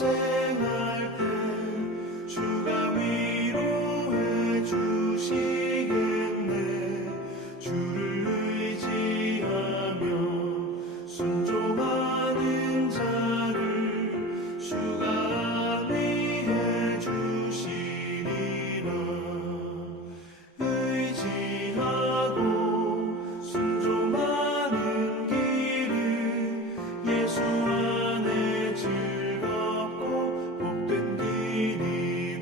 고생할 때 주가 위로해 주시겠네. 주를 의지하며 순종하는 자를 주가 안위해 주시리라. 의지하고 순종하는 길은 예수 안에 즐겁고 복된 길이로다.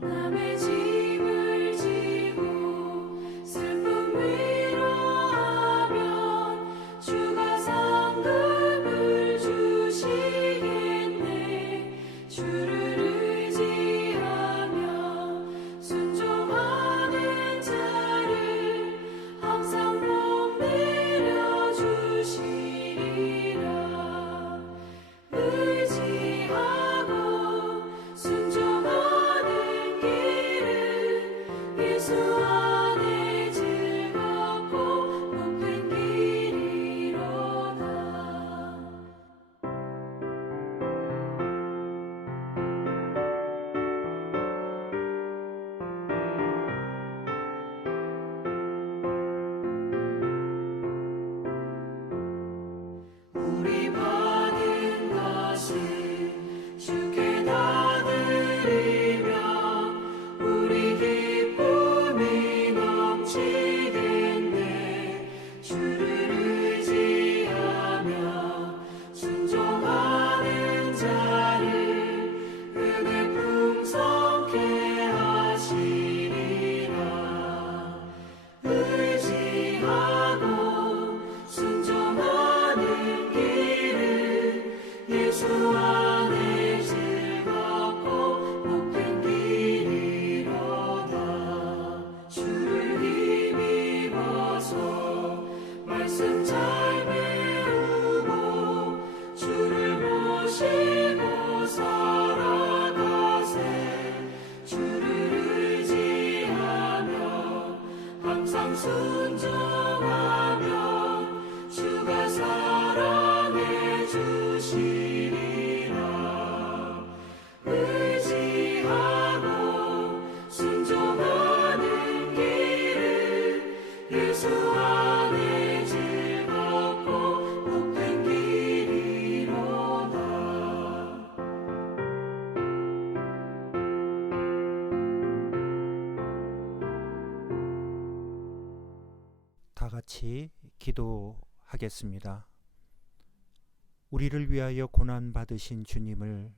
남의 짐을 지고 슬픔 위로하면 주가 상급을 주시겠네. 주를 의지하며 순종하는 자를 항상 복 내려 주시리라. 의지하고 순종하는 길은 예수 안에 즐겁고 복된 길이로다. 우리 받은 것을 주께 다 드리며 우리 기쁨이 넘치겠네. 주를 의지하며 순종하는 자를 은혜 풍성케 하시리라. 의지하고 순종하는 길은 예수 안에 즐겁고 복된 길이로다. 주를 힘입어서 말씀 잘 배우고 주를 모시고 살아가세. 주를 의지하며 항상 순종하면 주가 사랑해 주시리라. 의지하고 순종하는 길은 예수 안에 즐겁고 복된 길이로다. 다 같이 기도하겠습니다. 우리를 위하여 고난 받으신 주님을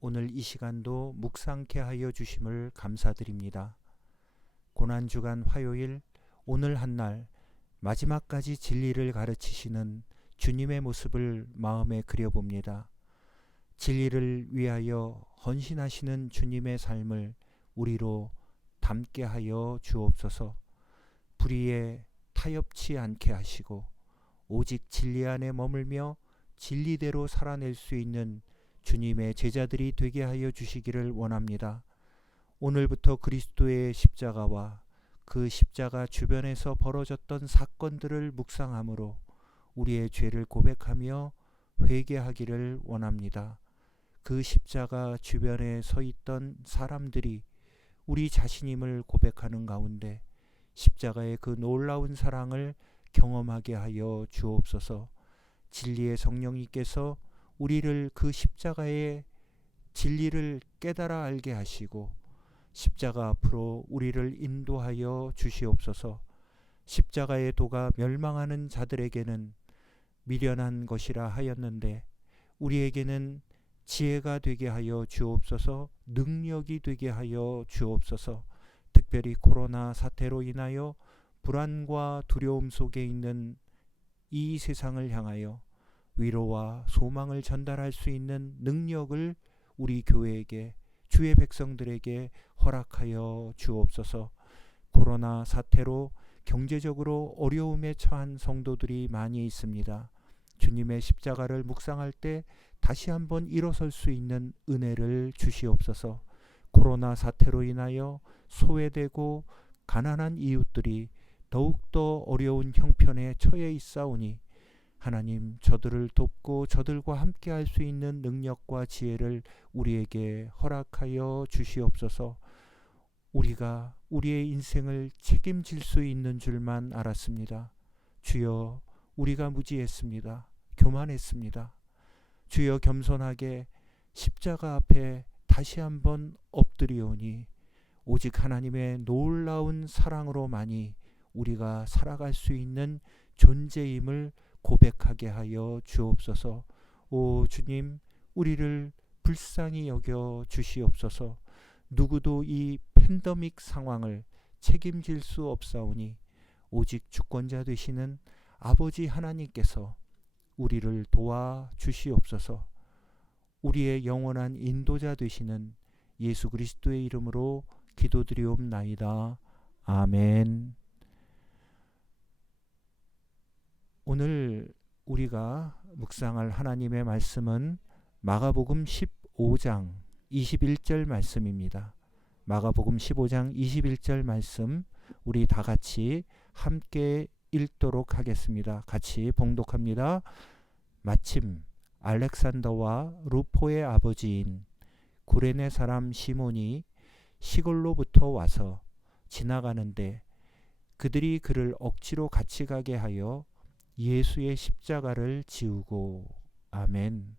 오늘 이 시간도 묵상케 하여 주심을 감사드립니다. 고난주간 화요일 오늘 한날 마지막까지 진리를 가르치시는 주님의 모습을 마음에 그려봅니다. 진리를 위하여 헌신하시는 주님의 삶을 우리로 담게 하여 주옵소서. 불의에 타협치 않게 하시고 오직 진리 안에 머물며 진리대로 살아낼 수 있는 주님의 제자들이 되게 하여 주시기를 원합니다. 오늘부터 그리스도의 십자가와 그 십자가 주변에서 벌어졌던 사건들을 묵상함으로 우리의 죄를 고백하며 회개하기를 원합니다. 그 십자가 주변에 서 있던 사람들이 우리 자신임을 고백하는 가운데 십자가의 그 놀라운 사랑을 경험하게 하여 주옵소서. 진리의 성령님께서 우리를 그 십자가의 진리를 깨달아 알게 하시고 십자가 앞으로 우리를 인도하여 주시옵소서. 십자가의 도가 멸망하는 자들에게는 미련한 것이라 하였는데 우리에게는 지혜가 되게 하여 주옵소서. 능력이 되게 하여 주옵소서. 특별히 코로나 사태로 인하여 불안과 두려움 속에 있는 이 세상을 향하여 위로와 소망을 전달할 수 있는 능력을 우리 교회에게, 주의 백성들에게 허락하여 주옵소서. 코로나 사태로 경제적으로 어려움에 처한 성도들이 많이 있습니다. 주님의 십자가를 묵상할 때 다시 한번 일어설 수 있는 은혜를 주시옵소서. 코로나 사태로 인하여 소외되고 가난한 이웃들이 더욱더 어려운 형편에 처해 있사오니 하나님, 저들을 돕고 저들과 함께 할 수 있는 능력과 지혜를 우리에게 허락하여 주시옵소서. 우리가 우리의 인생을 책임질 수 있는 줄만 알았습니다. 주여, 우리가 무지했습니다. 교만했습니다. 주여, 겸손하게 십자가 앞에 다시 한번 엎드리오니 오직 하나님의 놀라운 사랑으로만이 우리가 살아갈 수 있는 존재임을 고백하게 하여 주옵소서. 오 주님, 우리를 불쌍히 여겨 주시옵소서. 누구도 이 팬데믹 상황을 책임질 수 없사오니 오직 주권자 되시는 아버지 하나님께서 우리를 도와 주시옵소서. 우리의 영원한 인도자 되시는 예수 그리스도의 이름으로 기도드리옵나이다. 아멘. 오늘 우리가 묵상할 하나님의 말씀은 마가복음 15장 21절 말씀입니다. 마가복음 15장 21절 말씀 우리 다 같이 함께 읽도록 하겠습니다. 같이 봉독합니다. 마침 알렉산더와 루포의 아버지인 구레네 사람 시몬이 시골로부터 와서 지나가는데 그들이 그를 억지로 같이 가게 하여 예수의 십자가를 지우고. 아멘.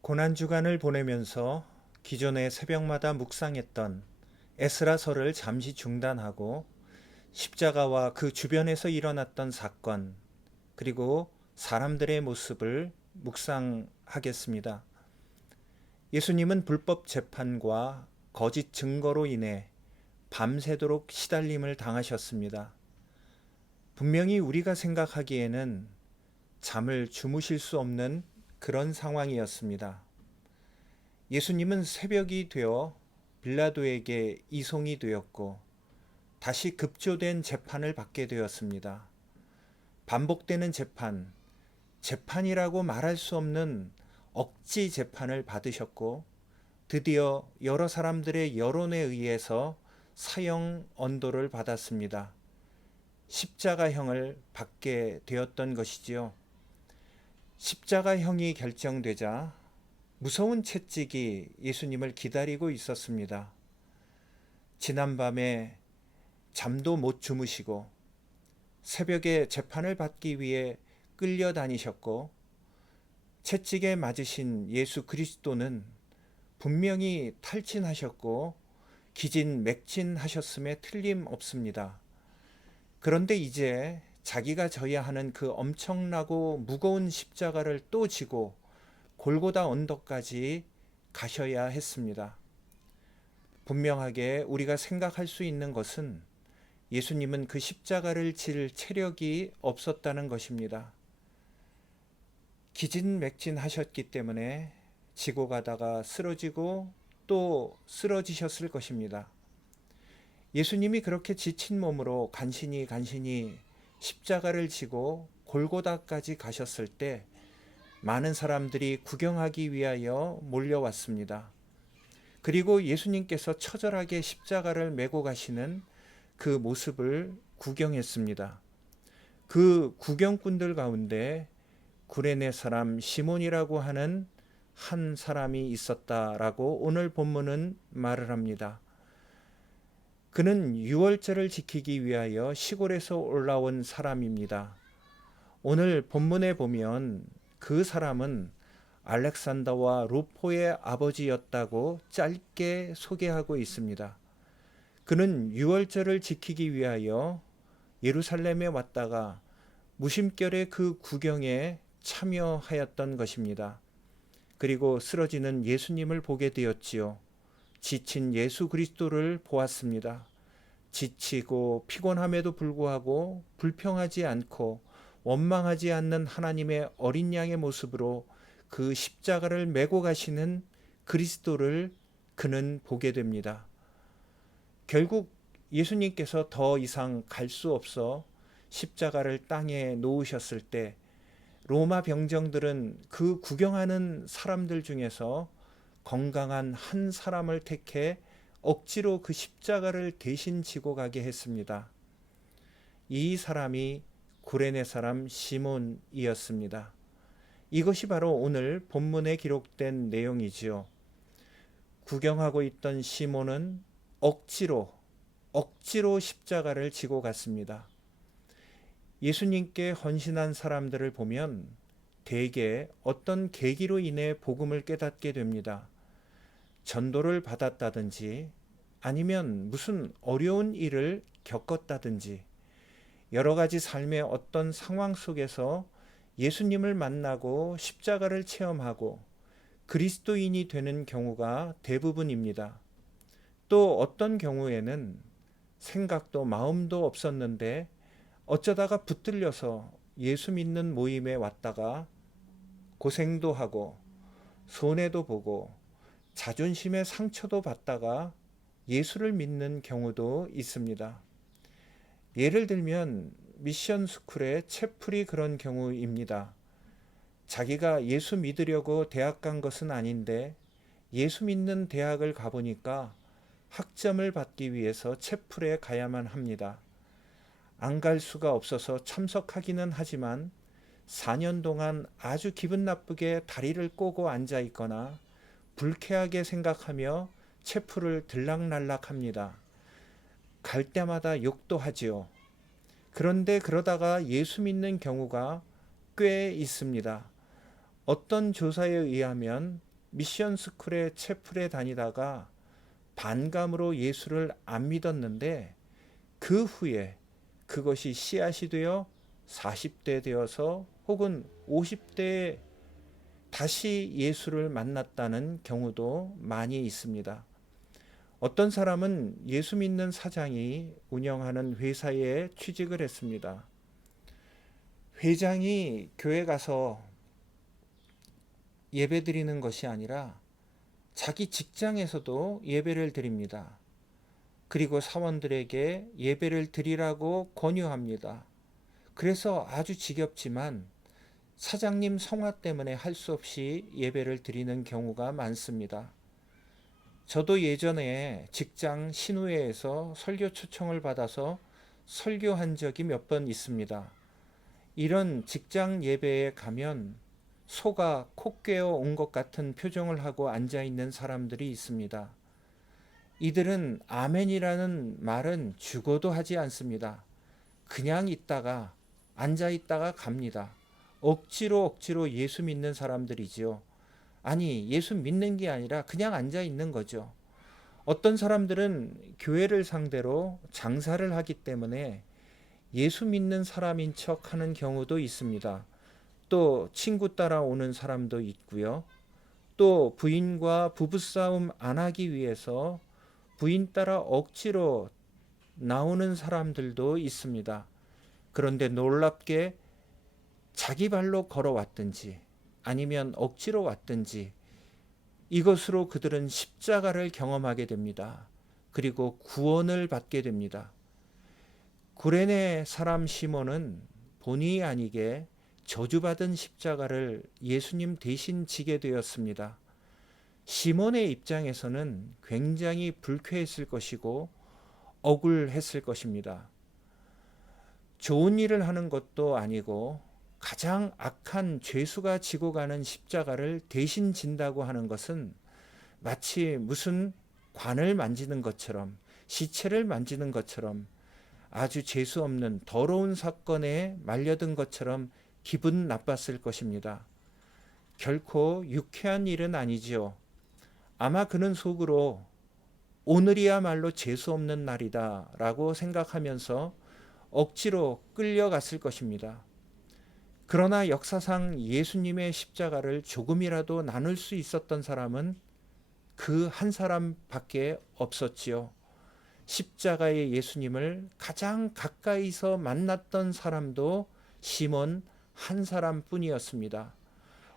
고난주간을 보내면서 기존에 새벽마다 묵상했던 에스라서를 잠시 중단하고 십자가와 그 주변에서 일어났던 사건 그리고 사람들의 모습을 묵상하겠습니다. 예수님은 불법 재판과 거짓 증거로 인해 밤새도록 시달림을 당하셨습니다. 분명히 우리가 생각하기에는 잠을 주무실 수 없는 그런 상황이었습니다. 예수님은 새벽이 되어 빌라도에게 이송이 되었고 다시 급조된 재판을 받게 되었습니다. 반복되는 재판이라고 말할 수 없는 억지 재판을 받으셨고 드디어 여러 사람들의 여론에 의해서 사형 언도를 받았습니다. 십자가형을 받게 되었던 것이지요. 십자가형이 결정되자 무서운 채찍이 예수님을 기다리고 있었습니다. 지난밤에 잠도 못 주무시고 새벽에 재판을 받기 위해 끌려다니셨고 채찍에 맞으신 예수 그리스도는 분명히 탈진하셨고 기진맥진하셨음에 틀림없습니다. 그런데 이제 자기가 져야 하는 그 엄청나고 무거운 십자가를 또 지고 골고다 언덕까지 가셔야 했습니다. 분명하게 우리가 생각할 수 있는 것은 예수님은 그 십자가를 질 체력이 없었다는 것입니다. 기진맥진하셨기 때문에 지고 가다가 쓰러지고 또 쓰러지셨을 것입니다. 예수님이 그렇게 지친 몸으로 간신히 십자가를 지고 골고다까지 가셨을 때 많은 사람들이 구경하기 위하여 몰려왔습니다. 그리고 예수님께서 처절하게 십자가를 메고 가시는 그 모습을 구경했습니다. 그 구경꾼들 가운데 구레네 사람 시몬이라고 하는 한 사람이 있었다라고 오늘 본문은 말을 합니다. 그는 유월절을 지키기 위하여 시골에서 올라온 사람입니다. 오늘 본문에 보면 그 사람은 알렉산더와 루포의 아버지였다고 짧게 소개하고 있습니다. 그는 유월절을 지키기 위하여 예루살렘에 왔다가 무심결에 그 구경에 참여하였던 것입니다. 그리고 쓰러지는 예수님을 보게 되었지요. 지친 예수 그리스도를 보았습니다. 지치고 피곤함에도 불구하고 불평하지 않고 원망하지 않는 하나님의 어린 양의 모습으로 그 십자가를 메고 가시는 그리스도를 그는 보게 됩니다. 결국 예수님께서 더 이상 갈 수 없어 십자가를 땅에 놓으셨을 때 로마 병정들은 그 구경하는 사람들 중에서 건강한 한 사람을 택해 억지로 그 십자가를 대신 지고 가게 했습니다. 이 사람이 구레네 사람 시몬이었습니다. 이것이 바로 오늘 본문에 기록된 내용이지요. 구경하고 있던 시몬은 억지로 십자가를 지고 갔습니다. 예수님께 헌신한 사람들을 보면 대개 어떤 계기로 인해 복음을 깨닫게 됩니다. 전도를 받았다든지 아니면 무슨 어려운 일을 겪었다든지 여러 가지 삶의 어떤 상황 속에서 예수님을 만나고 십자가를 체험하고 그리스도인이 되는 경우가 대부분입니다. 또 어떤 경우에는 생각도 마음도 없었는데 어쩌다가 붙들려서 예수 믿는 모임에 왔다가 고생도 하고 손해도 보고 자존심의 상처도 받다가 예수를 믿는 경우도 있습니다. 예를 들면 미션 스쿨의 채플이 그런 경우입니다. 자기가 예수 믿으려고 대학 간 것은 아닌데 예수 믿는 대학을 가보니까 학점을 받기 위해서 채플에 가야만 합니다. 안 갈 수가 없어서 참석하기는 하지만 4년 동안 아주 기분 나쁘게 다리를 꼬고 앉아 있거나 불쾌하게 생각하며 채플을 들락날락합니다. 갈 때마다 욕도 하지요. 그런데 그러다가 예수 믿는 경우가 꽤 있습니다. 어떤 조사에 의하면 미션 스쿨의 채플에 다니다가 반감으로 예수를 안 믿었는데 그 후에 그것이 씨앗이 되어 40대 되어서 혹은 50대에 다시 예수를 만났다는 경우도 많이 있습니다. 어떤 사람은 예수 믿는 사장이 운영하는 회사에 취직을 했습니다. 회장이 교회 가서 예배 드리는 것이 아니라 자기 직장에서도 예배를 드립니다. 그리고 사원들에게 예배를 드리라고 권유합니다. 그래서 아주 지겹지만 사장님 성화 때문에 할 수 없이 예배를 드리는 경우가 많습니다. 저도 예전에 직장 신우회에서 설교 초청을 받아서 설교한 적이 몇 번 있습니다. 이런 직장 예배에 가면 소가 코 꿰어 온 것 같은 표정을 하고 앉아 있는 사람들이 있습니다. 이들은 아멘이라는 말은 죽어도 하지 않습니다. 그냥 있다가 앉아 있다가 갑니다. 억지로 예수 믿는 사람들이지요. 아니, 예수 믿는 게 아니라 그냥 앉아 있는 거죠. 어떤 사람들은 교회를 상대로 장사를 하기 때문에 예수 믿는 사람인 척 하는 경우도 있습니다. 또 친구 따라 오는 사람도 있고요. 또 부인과 부부싸움 안 하기 위해서 부인 따라 억지로 나오는 사람들도 있습니다. 그런데 놀랍게 자기 발로 걸어왔든지 아니면 억지로 왔든지 이것으로 그들은 십자가를 경험하게 됩니다. 그리고 구원을 받게 됩니다. 구레네 사람 시몬은 본의 아니게 저주받은 십자가를 예수님 대신 지게 되었습니다. 시몬의 입장에서는 굉장히 불쾌했을 것이고 억울했을 것입니다. 좋은 일을 하는 것도 아니고 가장 악한 죄수가 지고 가는 십자가를 대신 진다고 하는 것은 마치 무슨 관을 만지는 것처럼 시체를 만지는 것처럼 아주 재수 없는 더러운 사건에 말려든 것처럼 기분 나빴을 것입니다. 결코 유쾌한 일은 아니지요. 아마 그는 속으로 오늘이야말로 재수 없는 날이다 라고 생각하면서 억지로 끌려갔을 것입니다. 그러나 역사상 예수님의 십자가를 조금이라도 나눌 수 있었던 사람은 그 한 사람밖에 없었지요. 십자가의 예수님을 가장 가까이서 만났던 사람도 시몬 한 사람뿐이었습니다.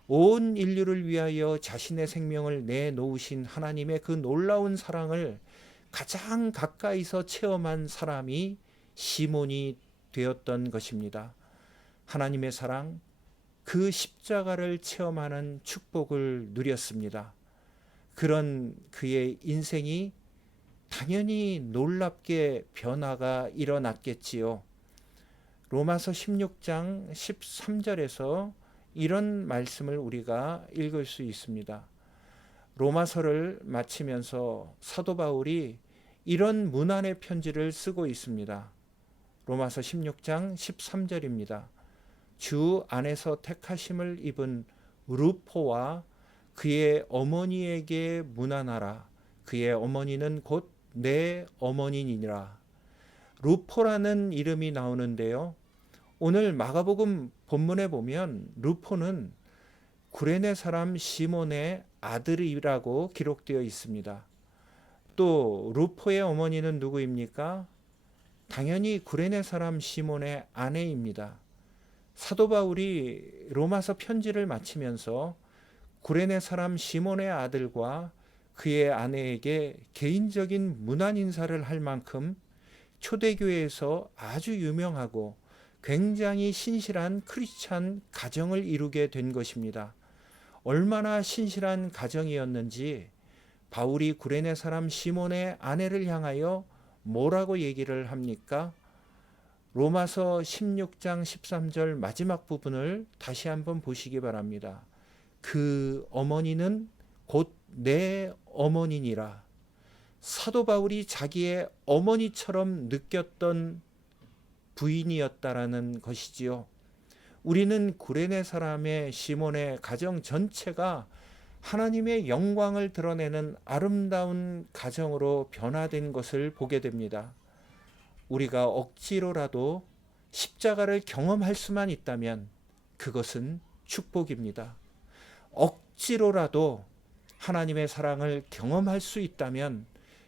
온 인류를 위하여 자신의 생명을 내놓으신 하나님의 그 놀라운 사랑을 가장 가까이서 체험한 사람이 시몬이 되었던 것입니다. 하나님의 사랑, 그 십자가를 체험하는 축복을 누렸습니다. 그런 그의 인생이 당연히 놀랍게 변화가 일어났겠지요. 로마서 16장 13절에서 이런 말씀을 우리가 읽을 수 있습니다. 로마서를 마치면서 사도 바울이 이런 문안의 편지를 쓰고 있습니다. 로마서 16장 13절입니다. 주 안에서 택하심을 입은 루포와 그의 어머니에게 문안하라. 그의 어머니는 곧 내 어머니니라. 루포라는 이름이 나오는데요. 오늘 마가복음 본문에 보면 루포는 구레네 사람 시몬의 아들이라고 기록되어 있습니다. 또 루포의 어머니는 누구입니까? 당연히 구레네 사람 시몬의 아내입니다. 사도 바울이 로마서 편지를 마치면서 구레네 사람 시몬의 아들과 그의 아내에게 개인적인 문안 인사를 할 만큼 초대교회에서 아주 유명하고 굉장히 신실한 크리스찬 가정을 이루게 된 것입니다. 얼마나 신실한 가정이었는지 바울이 구레네 사람 시몬의 아내를 향하여 뭐라고 얘기를 합니까? 로마서 16장 13절 마지막 부분을 다시 한번 보시기 바랍니다. 그 어머니는 곧 내 어머니니라. 사도 바울이 자기의 어머니처럼 느꼈던 부인이었다라는 것이지요. 우리는 구레네 사람의 시몬의 가정 전체가 하나님의 영광을 드러내는 아름다운 가정으로 변화된 것을 보게 됩니다. 우리가 억지로라도 십자가를 경험할 수만 있다면 그것은 축복입니다. 억지로라도 하나님의 사랑을 경험할 수 있다면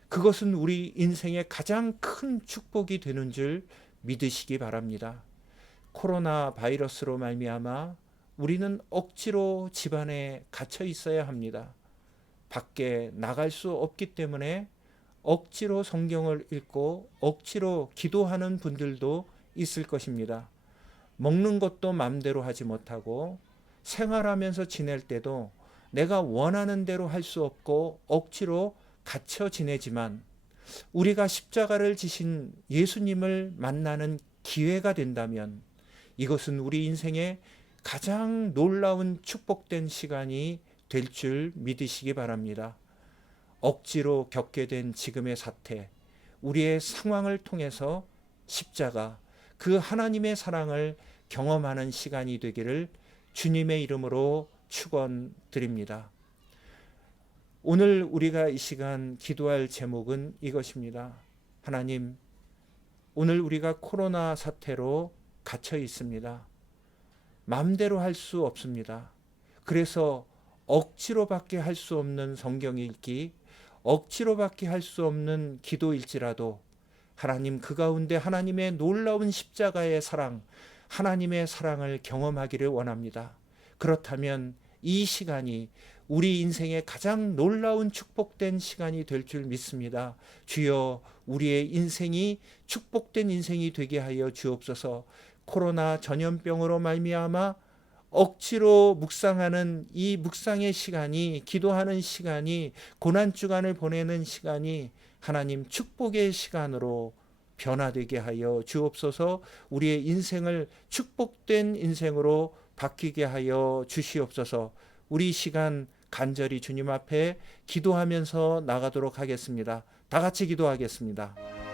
그것은 우리 인생의 가장 큰 축복이 되는 줄 믿으시기 바랍니다. 코로나 바이러스로 말미암아 우리는 억지로 집안에 갇혀 있어야 합니다. 밖에 나갈 수 없기 때문에 억지로 성경을 읽고 억지로 기도하는 분들도 있을 것입니다. 먹는 것도 마음대로 하지 못하고 생활하면서 지낼 때도 내가 원하는 대로 할 수 없고 억지로 갇혀 지내지만 우리가 십자가를 지신 예수님을 만나는 기회가 된다면 이것은 우리 인생의 가장 놀라운 축복된 시간이 될 줄 믿으시기 바랍니다. 억지로 겪게 된 지금의 사태, 우리의 상황을 통해서 십자가, 그 하나님의 사랑을 경험하는 시간이 되기를 주님의 이름으로 축원드립니다. 오늘 우리가 이 시간 기도할 제목은 이것입니다. 하나님, 오늘 우리가 코로나 사태로 갇혀 있습니다. 마음대로 할 수 없습니다. 그래서 억지로밖에 할 수 없는 성경 읽기, 억지로밖에 할 수 없는 기도일지라도 하나님 그 가운데 하나님의 놀라운 십자가의 사랑, 하나님의 사랑을 경험하기를 원합니다. 그렇다면 이 시간이 우리 인생의 가장 놀라운 축복된 시간이 될 줄 믿습니다. 주여, 우리의 인생이 축복된 인생이 되게 하여 주옵소서. 코로나 전염병으로 말미암아 억지로 묵상하는 이 묵상의 시간이, 기도하는 시간이, 고난주간을 보내는 시간이 하나님 축복의 시간으로 변화되게 하여 주옵소서. 우리의 인생을 축복된 인생으로 바뀌게 하여 주시옵소서. 우리 시간 간절히 주님 앞에 기도하면서 나가도록 하겠습니다. 다 같이 기도하겠습니다.